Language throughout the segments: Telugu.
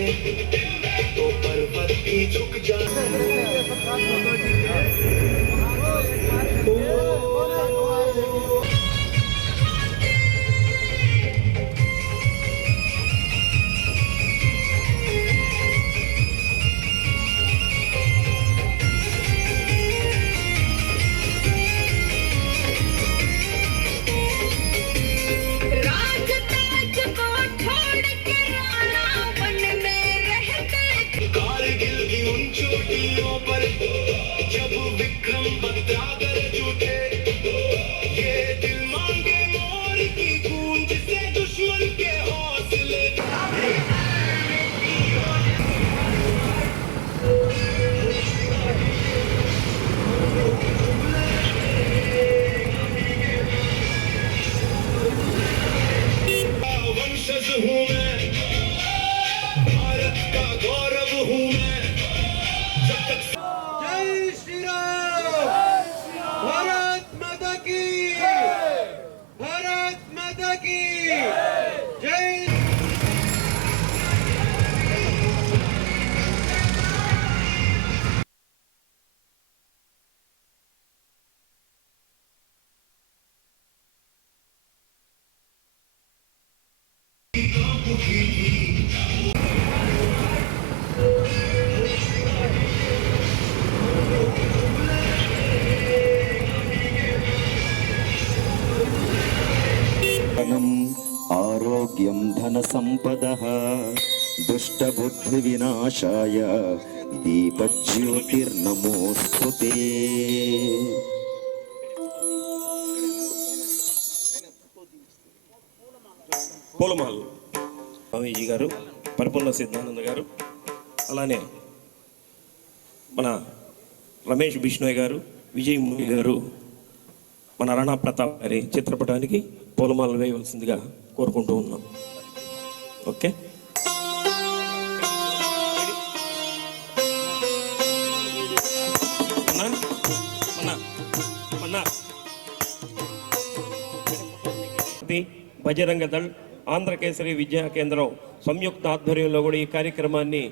तो पर्वत भी झुक जाए। कारगिल की उन चोटियों पर जब विक्रम बत्यागर जुटे, ये दिल मांगे मोर की गूंज से दुश्मन के हौसले। वंशज हूँ मैं, भारत का गौरव हूँ मैं। जय श्री राम, भारत माता की, भारत माता की जय। आरोग्यं धनसम्पदः दुष्टबुद्धिविनाशाय दीपज्योतिर्नमोस्तुते। పూలమాలు స్వామీజీ గారు, పరిపూర్ణ సిద్ధానంద గారు, అలానే మన రమేష్ బిష్ణోయ్ గారు, విజయ్ మూవీ గారు మన రాణా ప్రతాప్ గారి చిత్రపటానికి పూలమాలలు వేయవలసిందిగా కోరుకుంటూ ఉన్నాం. ఓకే, బజరంగ దళ్ ఆంధ్రకేసరి విద్యా కేంద్రం సంయుక్త ఆధ్వర్యంలో కూడా ఈ కార్యక్రమాన్ని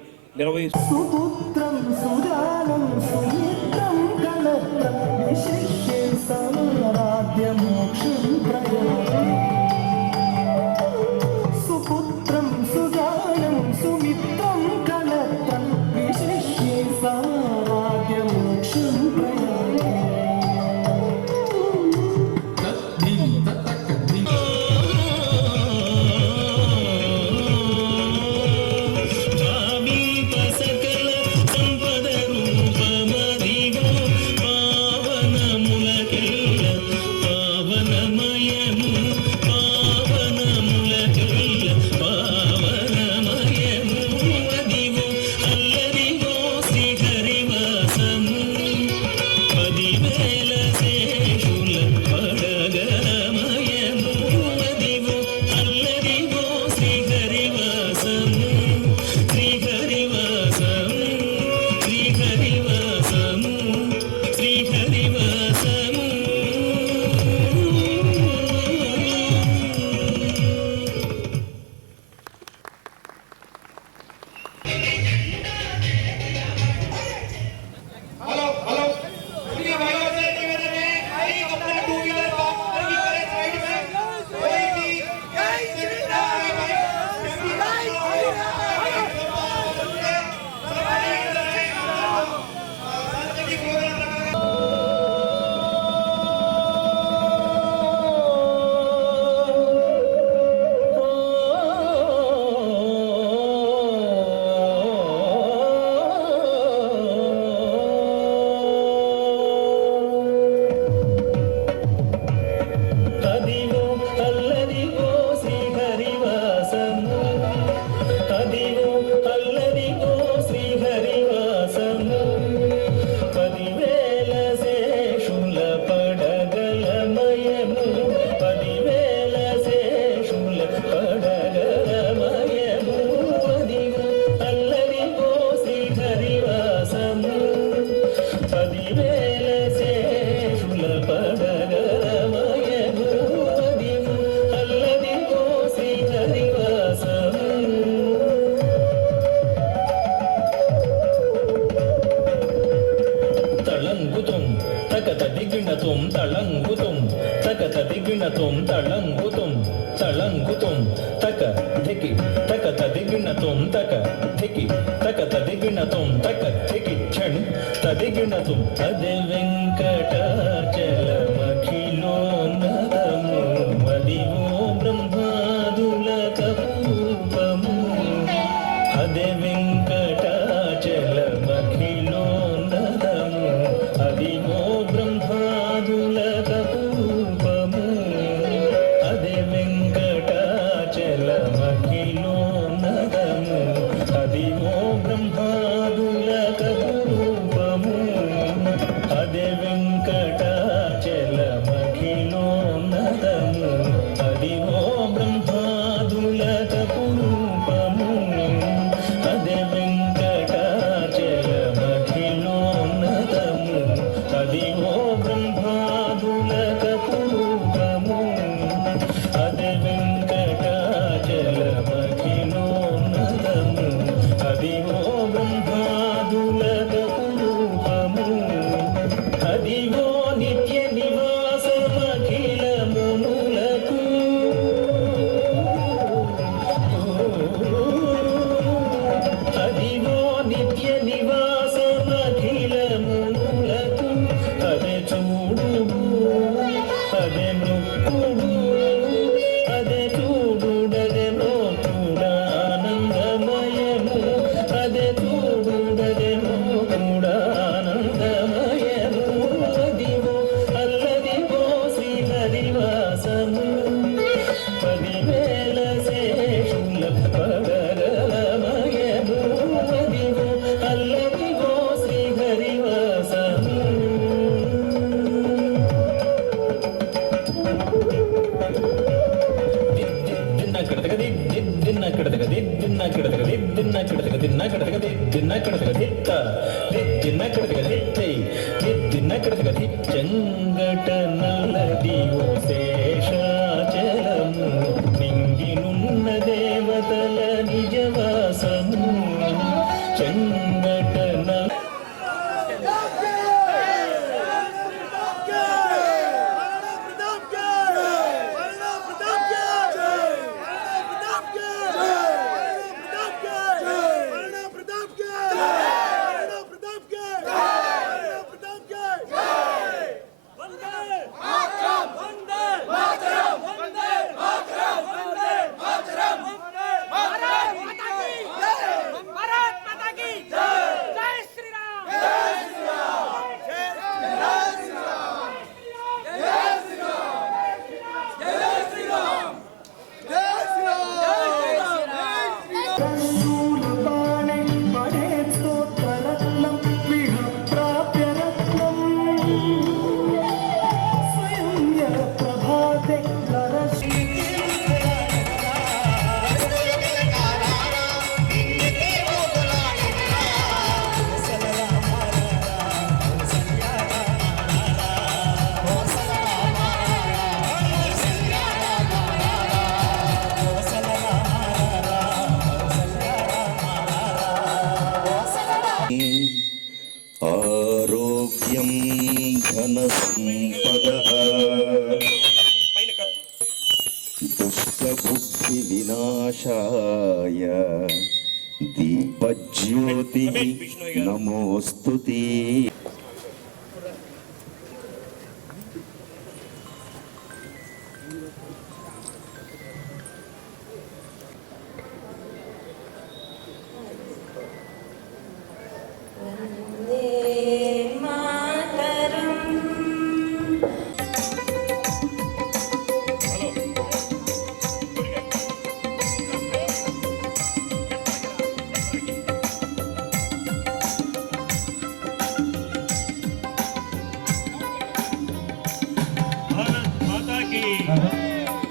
తళంగుతుం తక తదిగిణతుం తళంగుతుం తళంగుతుం తక ధికి తక తదిగిణతుం తక ధికి తక తదిగిణతుం తక ధికి ఛణ్ తదిగిణతుం అదే వెంకటాచలమఖిలోన్నతము మదివో బ్రహ్మాదుల కపూపము అదే వెంకటాచలమఖిలోన్నతము అదివో బ్రహ్మాదుల కపూపము అదే వెంకటాచలమఖిలోన్నతము అదివో బ్రహ్మాదుల కపూపము అదే వెంకటాచలమఖిలోన్నతము అదివో బ్రహ్మాదుల కపూపము అదే వెంకటాచలమఖిలోన్నతము అదివో బ్రహ్మాదుల కపూపము అదే వెంకటాచలమఖిలోన్నతము అదివో బ్రహ్మాదుల కపూపము అదివో నిత్య నివాసమఖిల మునులకు అదివో నిత్య నివాసమఖిల మునులకు అదే చూడు అదే మృక్కుడు అదే చూడుడదే మోకుడానందమయము అదే చూడుడదే మోకుడానందమయము అదివో అల్లదివో శ్రీహరివాసము 10,000 శేషుల పగలమయము అదివో అల్లదివో శ్రీహరివాసము చెంగట నల్లదివో శేషాచలము నింగినున్న దేవతల నిజవాసము చెంగట నల్ల ఆరోగ్యం ధన సంపదః దుష్టబుద్ధి వినాశాయ దీపజ్యోతి నమోస్తుతే.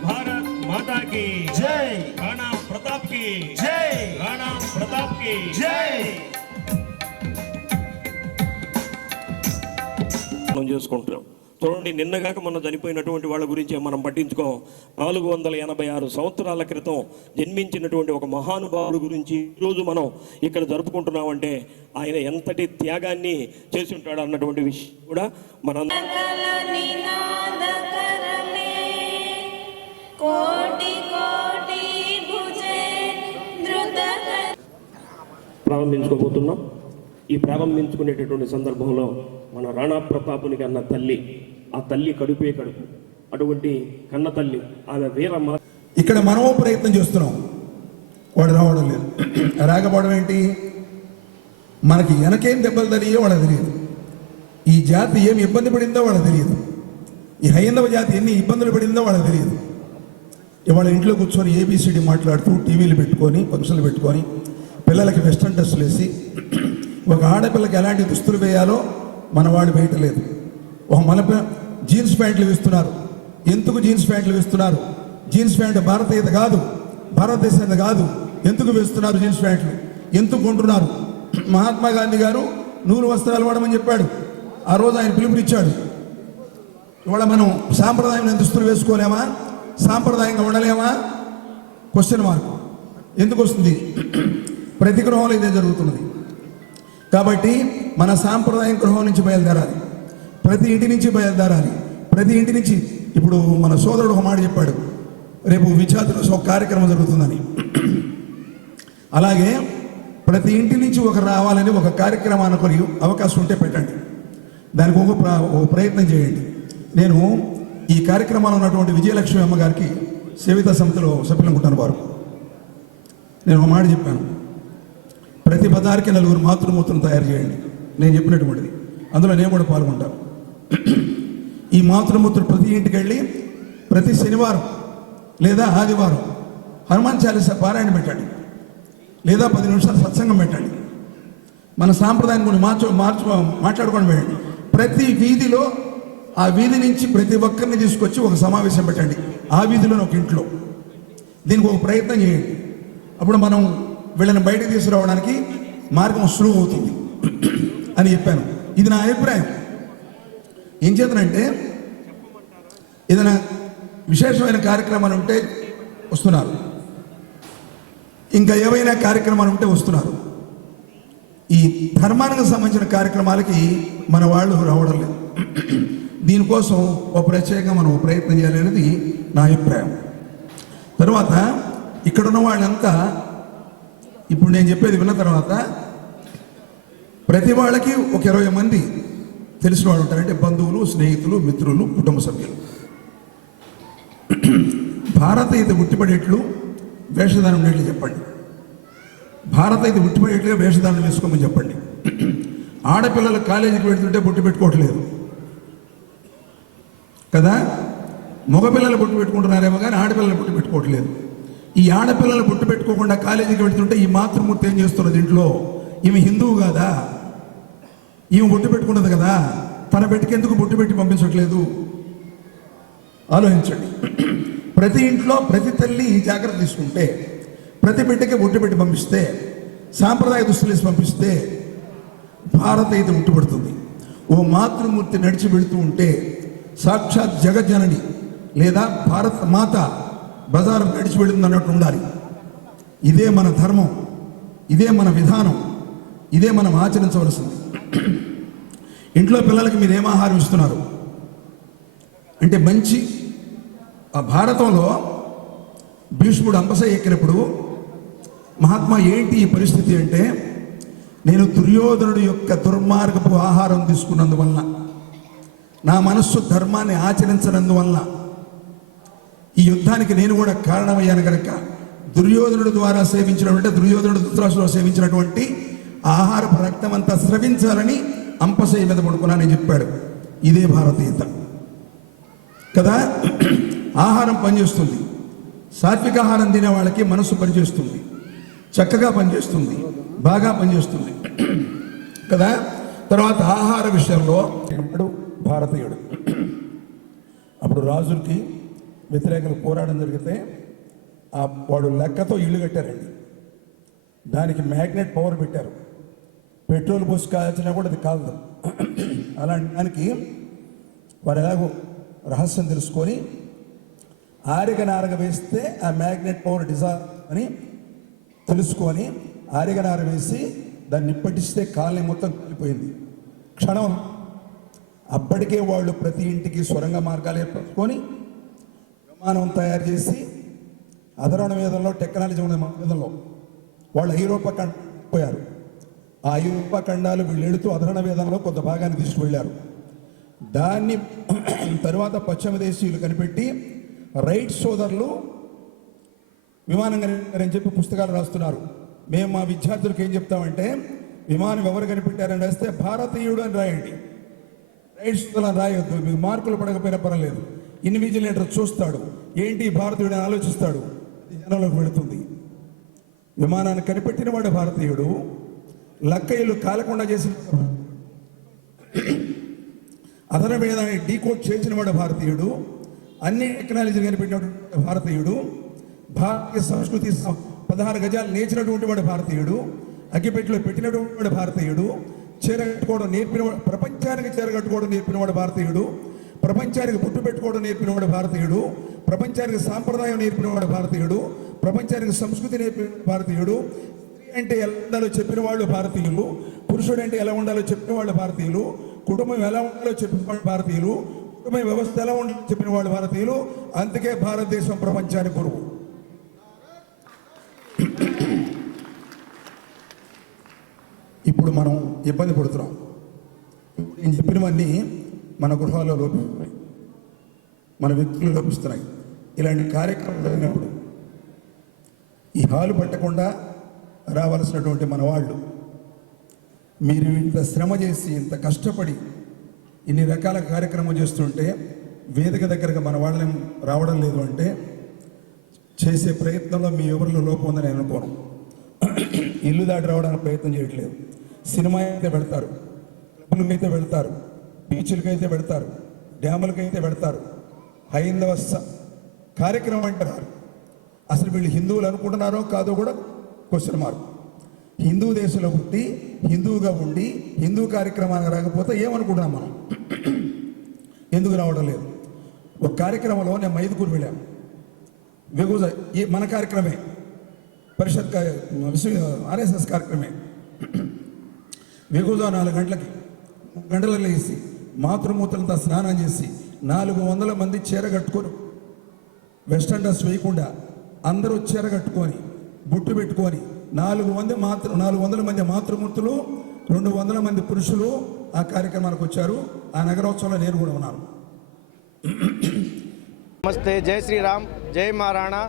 भारत माता की జై राणा प्रताप की జై राणा प्रताप की జై మనం చేసుకుంటున్నాం. చూడండి, నిన్నగాక మొన్న చనిపోయినటువంటి వాళ్ళ గురించి మనం పట్టించుకోం. 486 సంవత్సరాల క్రితం జన్మించినటువంటి ఒక మహానుభావుడు గురించి ఈరోజు మనం ఇక్కడ జరుపుకుంటున్నామంటే ఆయన ఎంతటి త్యాగాన్ని చేసి ఉంటాడు అన్నటువంటి విషయం కూడా మనం ప్రారంభించుకోబోతున్నాం. ఈ ప్రారంభించుకునేటటువంటి సందర్భంలో మన రాణా ప్రతాపునికి అన్న తల్లి, ఆ తల్లి కడుపే కడుపు, అటువంటి కన్న తల్లి ఆమె వీరమ్మ. ఇక్కడ మనము ప్రయత్నం చేస్తున్నాం, వాడు రావడం లేదు. రాకపోవడం ఏంటి? మనకి వెనకేం దెబ్బలు తెలియో వాళ్ళకి తెలియదు, ఈ జాతి ఏమి ఇబ్బంది పడిందో వాళ్ళకి తెలియదు, ఈ హైందవ జాతి ఎన్ని ఇబ్బందులు పడిందో వాళ్ళకి తెలియదు. ఇవాళ ఇంట్లో కూర్చొని ఏబిసిడి మాట్లాడుతూ టీవీలు పెట్టుకొని ఫంక్షన్లు పెట్టుకొని పిల్లలకి వెస్ట్రన్ డ్రెస్సులు వేసి ఒక ఆడపిల్లకి ఎలాంటి దుస్తులు వేయాలో మన వాళ్ళు వేయటలేదు. ఒక మన జీన్స్ ప్యాంట్లు వేస్తున్నారు. ఎందుకు జీన్స్ ప్యాంట్లు వేస్తున్నారు? జీన్స్ ప్యాంట్ భారతీయత కాదు, భారతదేశం కాదు. ఎందుకు వేస్తున్నారు జీన్స్ ప్యాంట్లు? ఎందుకు కొంటున్నారు? మహాత్మా గాంధీ గారు నూలు వస్త్రాలు వాడమని చెప్పాడు. ఆ రోజు ఆయన పిలుపునిచ్చాడు. ఇవాళ మనం సాంప్రదాయమైన దుస్తులు వేసుకోలేమా? సాంప్రదాయంగా ఉండలేమా? క్వశ్చన్ మార్క్ ఎందుకు వస్తుంది? ప్రతి గృహంలో ఇదే జరుగుతున్నది. కాబట్టి మన సాంప్రదాయం గృహం నుంచి బయలుదేరాలి, ప్రతి ఇంటి నుంచి బయలుదేరాలి. ప్రతి ఇంటి నుంచి ఇప్పుడు మన సోదరుడు ఒక మాట చెప్పాడు, రేపు విద్యార్థులు ఒక కార్యక్రమం జరుగుతుందని. అలాగే ప్రతి ఇంటి నుంచి ఒకరు రావాలని ఒక కార్యక్రమానికి ఒక అవకాశం ఉంటే పెట్టండి, దానికి ఒక ప్రయత్నం చేయండి. నేను ఈ కార్యక్రమంలో ఉన్నటువంటి విజయలక్ష్మి అమ్మగారికి సేవిత సమితిలో సభ్యులుకుంటాను. వారు నేను ఒక మాట చెప్పాను, ప్రతి బజార్కి 4 మాతృమూర్తులను తయారు చేయండి. నేను చెప్పినటువంటిది, అందులో నేను కూడా పాల్గొంటాను. ఈ మాతృమూర్తులు ప్రతి ఇంటికి వెళ్ళి ప్రతి శనివారం లేదా ఆదివారం హనుమాన్ చాలీసా పారాయణ పెట్టండి, లేదా 10 నిమిషాలు సత్సంగం పెట్టండి. మన సాంప్రదాయం కొన్ని మాట్లాడుకొని వెళ్ళండి. ప్రతి వీధిలో ఆ వీధి నుంచి ప్రతి ఒక్కరిని తీసుకొచ్చి ఒక సమావేశం పెట్టండి, ఆ వీధిలోని ఒక ఇంట్లో. దీనికి ఒక ప్రయత్నం చేయండి. అప్పుడు మనం వీళ్ళని బయటకు తీసుకురావడానికి మార్గం సులువు అవుతుంది అని చెప్పాను. ఇది నా అభిప్రాయం. ఏం చేతనంటే ఏదైనా విశేషమైన కార్యక్రమాలు ఉంటే వస్తున్నారు, ఇంకా ఏవైనా కార్యక్రమాలు ఉంటే వస్తున్నారు. ఈ ధర్మానికి సంబంధించిన కార్యక్రమాలకి మన వాళ్ళు రావడం లేదు. దీనికోసం ఒక ప్రత్యేకంగా మనం ప్రయత్నం చేయాలనేది నా అభిప్రాయం. తర్వాత ఇక్కడున్న వాళ్ళంతా ఇప్పుడు నేను చెప్పేది విన్న తర్వాత ప్రతి వాళ్ళకి ఒక 20 మంది తెలిసిన వాళ్ళు ఉంటారు, అంటే బంధువులు, స్నేహితులు, మిత్రులు, కుటుంబ సభ్యులు. భారతీయత ఉట్టిపడేట్లు వేషధానం ఉండేట్లు చెప్పండి. భారతీయత ఉట్టిపడేట్లుగా వేషధానం వేసుకోమని చెప్పండి. ఆడపిల్లలు కాలేజీకి వెళ్తుంటే బొట్టు పెట్టుకోవట్లేదు కదా, మగపిల్లలు బొట్టు పెట్టుకుంటున్నారేమో కానీ ఆడపిల్లలు బొట్టు పెట్టుకోవట్లేదు. ఈ ఆడపిల్లలు బొట్టు పెట్టుకోకుండా కాలేజీకి వెళ్తుంటే ఈ మాతృమూర్తి ఏం చేస్తున్నది ఇంట్లో? ఈమె హిందువు కాదా? ఈమె బొట్టు పెట్టుకున్నది కదా, తన బిడ్డకెందుకు బొట్టు పెట్టి పంపించట్లేదు? ఆలోచించండి. ప్రతి ఇంట్లో ప్రతి తల్లి జాగ్రత్త తీసుకుంటే, ప్రతి బిడ్డకి బొట్టు పెట్టి పంపిస్తే, సాంప్రదాయ దుస్తులు వేసి పంపిస్తే భారతీయత ఉట్టుపడుతుంది. ఓ మాతృమూర్తి నడిచి వెళుతూ ఉంటే సాక్షాత్ జగజ్జనని లేదా భారత మాత బజారు నడిచి వెళుతుంది అన్నట్టు ఉండాలి. ఇదే మన ధర్మం, ఇదే మన విధానం, ఇదే మనం ఆచరించవలసింది. ఇంట్లో పిల్లలకి మీరు ఏం ఆహారం ఇస్తున్నారు అంటే మంచి. ఆ భారతంలో భీష్ముడు అంబస ఎక్కినప్పుడు మహాత్మా ఏంటి ఈ పరిస్థితి అంటే, నేను దుర్యోధనుడి యొక్క దుర్మార్గపు ఆహారం తీసుకున్నందువలన, నా మనస్సు ధర్మాన్ని ఆచరించనందువలన ఈ యుద్ధానికి నేను కూడా కారణమయ్యాను కనుక దుర్యోధనుడి ద్వారా సేవించినటువంటి, దుర్యోధనుడు ధృతరాష్ట్రుడు సేవించినటువంటి ఆహారపు రక్తం అంతా స్రవించాలని అంపశయ్య మీద పడుకున్నానని చెప్పాడు. ఇదే భారతీయత కదా. ఆహారం పనిచేస్తుంది. సాత్విక ఆహారం తినే వాళ్ళకి మనస్సు పనిచేస్తుంది, చక్కగా పనిచేస్తుంది, బాగా పనిచేస్తుంది కదా. తర్వాత ఆహార విషయంలో భారతీయుడు. అప్పుడు రాజులకి వ్యతిరేకలు పోరాటం జరిగితే వాడు లెక్కతో ఇల్లు కట్టారండి. దానికి మ్యాగ్నెట్ పవర్ పెట్టారు, పెట్రోల్ పోసి కాల్చినా కూడా అది కాదు. అలాంటి దానికి వాడు ఎలాగో రహస్యం తెలుసుకొని ఆరిగనారగ వేస్తే ఆ మ్యాగ్నెట్ పవర్ డిజాల్వ్ అని తెలుసుకొని ఆరిగనార వేసి దాన్ని నిప్పటిస్తే కాలనీ మొత్తం కాలిపోయింది. క్షణం అప్పటికే వాళ్ళు ప్రతి ఇంటికి సొరంగ మార్గాలు ఏర్పరచుకొని విమానం తయారు చేసి అధరణ వేదంలో టెక్నాలజీ ఉన్న వేదంలో వాళ్ళు ఐరోపా పోయారు. ఆ ఐరోపా ఖండాలు వీళ్ళు వెళుతూ అధరణ వేదంలో కొంత భాగాన్ని తీసుకువెళ్ళారు. దాన్ని తరువాత పశ్చిమ దేశీయులు కనిపెట్టి రైట్ సోదరులు విమానం కనిపెట్టారని చెప్పి పుస్తకాలు రాస్తున్నారు. మేము మా విద్యార్థులకు ఏం చెప్తామంటే విమానం ఎవరు కనిపెట్టారని రాస్తే భారతీయుడు అని రాయండి, రైట్ సోదరులు అని రాయొద్దు. మీకు మార్కులు పడకపోయినా పర్వాలేదు. ఇన్విజిలేటర్ చూస్తాడు, ఏంటి భారతీయుడు అని ఆలోచిస్తాడు, జనంలోకి వెళుతుంది. విమానాన్ని కనిపెట్టిన వాడు భారతీయుడు, లక్కయ్యలు కాలకుండా చేసిన అదన వేదాన్ని డీకోడ్ చేసిన వాడు భారతీయుడు, అన్ని టెక్నాలజీలు కనిపెట్టినటువంటి భారతీయుడు, భారతీయ సంస్కృతి 16 గజాలు నేర్చినటువంటి వాడు భారతీయుడు, అగ్గిపెట్టెలో పెట్టినటువంటి వాడు భారతీయుడు, చీర కట్టుకోవడం నేర్పినవాడు, ప్రపంచానికి చీర కట్టుకోవడం నేర్పినవాడు భారతీయుడు, ప్రపంచానికి పుట్టు పెట్టుకోవడం నేర్పినవాడు భారతీయుడు, ప్రపంచానికి సాంప్రదాయం నేర్పినవాడు భారతీయుడు, ప్రపంచానికి సంస్కృతి నేర్పిన భారతీయుడు, స్త్రీ అంటే ఎలా ఉండాలో చెప్పిన వాళ్ళు భారతీయులు, పురుషుడు అంటే ఎలా ఉండాలో చెప్పిన వాళ్ళు భారతీయులు, కుటుంబం ఎలా ఉండాలో చెప్పిన వాళ్ళు భారతీయులు, కుటుంబ వ్యవస్థ ఎలా ఉండాలో చెప్పిన వాళ్ళు భారతీయులు. అందుకే భారతదేశం ప్రపంచానికి గురువు. ఇప్పుడు మనం ఇబ్బంది పడుతున్నాం. నేను చెప్పినవన్నీ మన గృహాల్లో లోపిస్తున్నాయి, మన వ్యక్తులు లోపిస్తున్నాయి. ఇలాంటి కార్యక్రమం జరిగినప్పుడు ఈ హాలు పట్టకుండా రావాల్సినటువంటి మన వాళ్ళు, మీరు ఇంత శ్రమ చేసి ఇంత కష్టపడి ఇన్ని రకాల కార్యక్రమం చేస్తుంటే వేదిక దగ్గరకు మన వాళ్ళని రావడం లేదు అంటే చేసే ప్రయత్నంలో మీ ఎవరిలో లోపం ఉందని నేను అనుకోను. ఇల్లు దాటి రావడానికి ప్రయత్నం చేయట్లేదు. సినిమా అయితే పెడతారు, క్లబ్లకు అయితే వెళ్తారు, బీచ్లకు అయితే పెడతారు, డ్యాములకు అయితే పెడతారు, హైందవ కార్యక్రమం అంటారు. అసలు వీళ్ళు హిందువులు అనుకుంటున్నారో కాదో కూడా క్వశ్చన్ మార్క్. హిందూ దేశంలో పుట్టి హిందువుగా ఉండి హిందూ కార్యక్రమానికి రాకపోతే ఏమనుకుంటున్నాం మనం? ఎందుకు రావడం లేదు? ఒక కార్యక్రమంలో నేను మైదుకూరు వెళ్ళాను. వెగుజ మన కార్యక్రమే, పరిషత్ ఆర్ఎస్ఎస్ కార్యక్రమే. వెగుజ 4 గంటలకి గంటలలో వేసి మాతృమూర్తులంతా స్నానం చేసి 400 మంది చీర కట్టుకొని, వెస్టర్న్ డ్రెస్ వేయకుండా అందరూ చీర కట్టుకొని బుట్టు పెట్టుకొని 400 మంది మాతృమూర్తులు, 200 మంది పురుషులు ఆ కార్యక్రమానికి వచ్చారు. ఆ నగరోత్సవంలో నేను కూడా ఉన్నాను. నమస్తే, జై శ్రీరామ్, జై మహారాణా.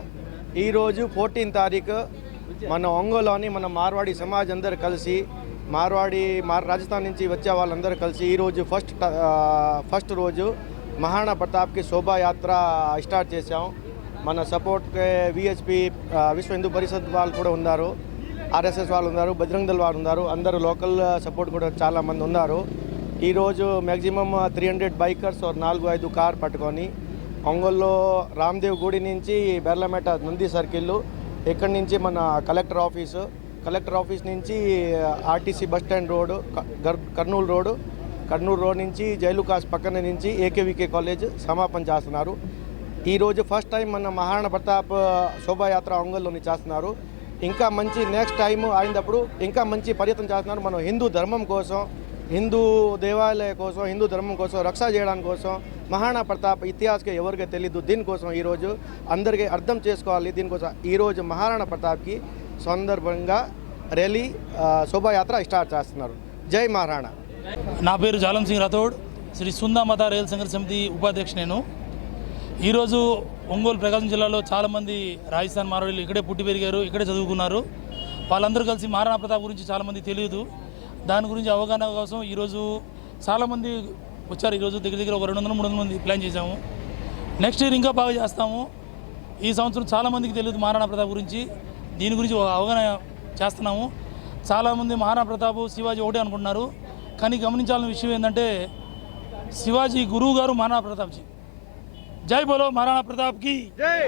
ఈరోజు 14 తారీఖు మన ఒంగోలులోని మన మార్వాడి సమాజ్ అందరూ కలిసి, రాజస్థాన్ నుంచి వచ్చే వాళ్ళందరూ కలిసి ఈరోజు ఫస్ట్ రోజు మహారాణా ప్రతాప్కి శోభాయాత్ర స్టార్ట్ చేశాం. మన సపోర్ట్కి విహెచ్పి విశ్వ హిందూ పరిషత్ వాళ్ళు కూడా ఉన్నారు, ఆర్ఎస్ఎస్ వాళ్ళు ఉన్నారు, బజరంగ్ దళ్ వాళ్ళు ఉన్నారు, అందరూ లోకల్ సపోర్ట్ కూడా చాలామంది ఉన్నారు. ఈరోజు మ్యాక్సిమం 300 బైకర్స్ 4-5 కార్ పట్టుకొని ఒంగోలులో రామ్దేవ్ గుడి నుంచి బెర్లమెట నంది సర్కిల్, ఇక్కడి నుంచి మన కలెక్టర్ ఆఫీస్ నుంచి RTC bus stand road, Kurnool road నుంచి జైలుకాస్ పక్కన నుంచి ఏకేవికే కాలేజ్ సమాపన చేస్తున్నారు. ఈరోజు ఫస్ట్ టైం మన మహారాణా ప్రతాప్ శోభాయాత్ర ఒంగోలులోని చేస్తున్నారు. ఇంకా మంచి నెక్స్ట్ టైం అయినప్పుడు ఇంకా మంచి పర్యటన చేస్తున్నారు. మనం హిందూ ధర్మం కోసం, హిందూ దేవాలయ కోసం, హిందూ ధర్మం కోసం రక్షణ చేయడానికి కోసం మహారాణా ప్రతాప్ ఇతిహాసకి ఎవరికి తెలీదు. దీనికోసం ఈరోజు అందరికీ అర్థం చేసుకోవాలి. దీనికోసం ఈరోజు మహారాణా ప్రతాప్కి సందర్భంగా ర్యాలీ శోభాయాత్ర స్టార్ట్ చేస్తున్నారు. జై మహారాణా. నా పేరు జాలం సింగ్ రాథోడ్, శ్రీ సుందామాత రైల్ సంఘర్ష సమితి ఉపాధ్యక్ష. నేను ఈరోజు ఒంగోలు ప్రకాశం జిల్లాలో చాలామంది రాజస్థాన్ మార్వాడీలు ఇక్కడే పుట్టి పెరిగారు, ఇక్కడే చదువుకున్నారు. వాళ్ళందరూ కలిసి మహారాణా ప్రతాప్ గురించి చాలామంది తెలియదు. దాని గురించి అవగాహన కోసం ఈరోజు చాలామంది వచ్చారు. ఈరోజు దగ్గర ఒక 200-300 మంది ప్లాన్ చేశాము. నెక్స్ట్ ఇయర్ ఇంకా బాగా చేస్తాము. ఈ సంవత్సరం చాలామందికి తెలియదు మహారాణా ప్రతాప్ గురించి. దీని గురించి అవగాహన చేస్తున్నాము. చాలామంది మహారాణా ప్రతాప్ శివాజీ ఒకటే అనుకుంటున్నారు. కానీ గమనించాల్సిన విషయం ఏంటంటే శివాజీ గురువు గారు మహారాణా ప్రతాప్జీ. జై బోలో మహారాణా ప్రతాప్ కి జై.